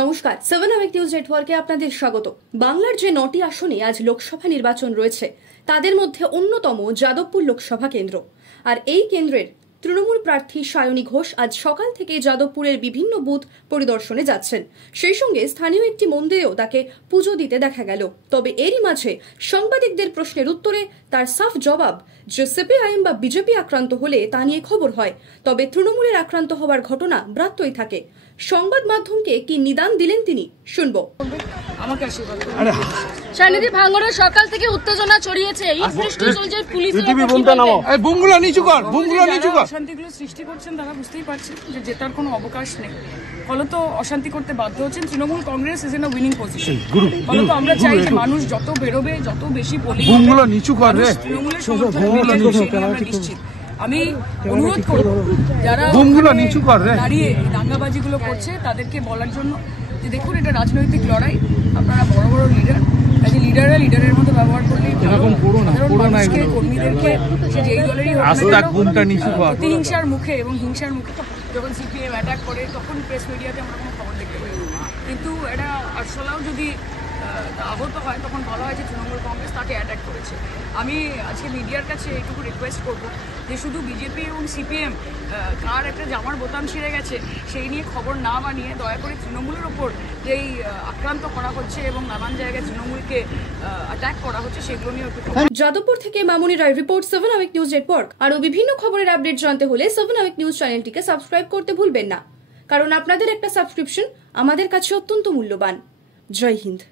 নমস্কার, 7 hour news নেটওয়ার্কে আপনাদের স্বাগত। বাংলার যে 9টি আসনে আজ লোকসভা নির্বাচন রয়েছে তাদের মধ্যে অন্যতম যাদবপুর লোকসভা কেন্দ্র। আর এই কেন্দ্রের তৃণমূল প্রার্থী সায়নী ঘোষ আজ সকাল থেকে যাদবপুরের বিভিন্ন বুথ পরিদর্শনে যাচ্ছেন। সেই সঙ্গে স্থানীয় একটি মন্দিরেও তাকে পুজো দিতে দেখা গেল। তবে এরই মাঝে সাংবাদিকদের প্রশ্নের উত্তরে তার সাফ জবাব যে সিপিআইএম বা বিজেপি আক্রান্ত হলে তা নিয়ে খবর হয়, তবে তৃণমূলের আক্রান্ত হওয়ার ঘটনা ব্রাত্যই থাকে। সংবাদ মাধ্যমকে কি নিদান দিলেন তিনি, শুনবো। শানিদি ভাঙড়ে সকাল থেকে উত্তেজনা ছড়িয়েছে। এই সৃষ্টি চলছে পুলিশের বুমগুলো নিচু কর, বুমগুলো নিচু কর। অশান্তিগুলো সৃষ্টি করছেন তারা বুঝতেই পারছেন যে জেতার কোনো অবকাশ নেই। ফলত অশান্তি করতে বাধ্য হচ্ছেন Trinamool Congress is in a winning position. ফলত আমরা চাই যে মানুষ যত বেরোবে, যত বেশি পোলিং বুমগুলো নিচু কর রে, তৃণমূলের সমর্থন আমরা নিশ্চিত। আমি অনুরোধ করব যারা দাঁড়িয়ে দাঙ্গাবাজিগুলো করছে তাদেরকে বলার জন্য যে দেখুন, এটা রাজনৈতিক লড়াই। আপনারা বড় বড় লিডার, কাজে লিডাররা লিডারের মতো ব্যবহার করলেই মানুষকে, কর্মীদেরকে সে যেই দলেরই প্রতিহিংসার মুখে এবং হিংসার মুখে যখন সিপিএম অ্যাটাক করে তখন প্রেস মিডিয়াতে আমরা কোনো খবর দেখতে পাই। কিন্তু এটা আরশোলাও যদি আহত হয় তখন বলা হয় যে তৃণমূল কংগ্রেস তাকে অ্যাটাক করেছে। আমি আজকে মিডিয়ার কাছে এইটুকু রিকোয়েস্ট করবো যে শুধু বিজেপি এবং সিপিএম কার একটা জামার বোতাম ছিঁড়ে গেছে সেই নিয়ে খবর না বানিয়ে দয়া করে তৃণমূলের ওপর যেই আক্রান্ত করা হচ্ছে এবং নানান জায়গায় তৃণমূলকে অ্যাটাক করা হচ্ছে সেগুলো নিয়ে একটু। যাদবপুর থেকে মামুনি রায় রিপোর্ট, 7 আওয়ার নিউজ নেটওয়ার্ক। আরও বিভিন্ন খবরের আপডেট জানতে হলে 7 আওয়ার নিউজ চ্যানেলটিকে সাবস্ক্রাইব করতে ভুলবেন না, কারণ আপনাদের একটা সাবস্ক্রিপশন আমাদের কাছে অত্যন্ত মূল্যবান। জয় হিন্দ।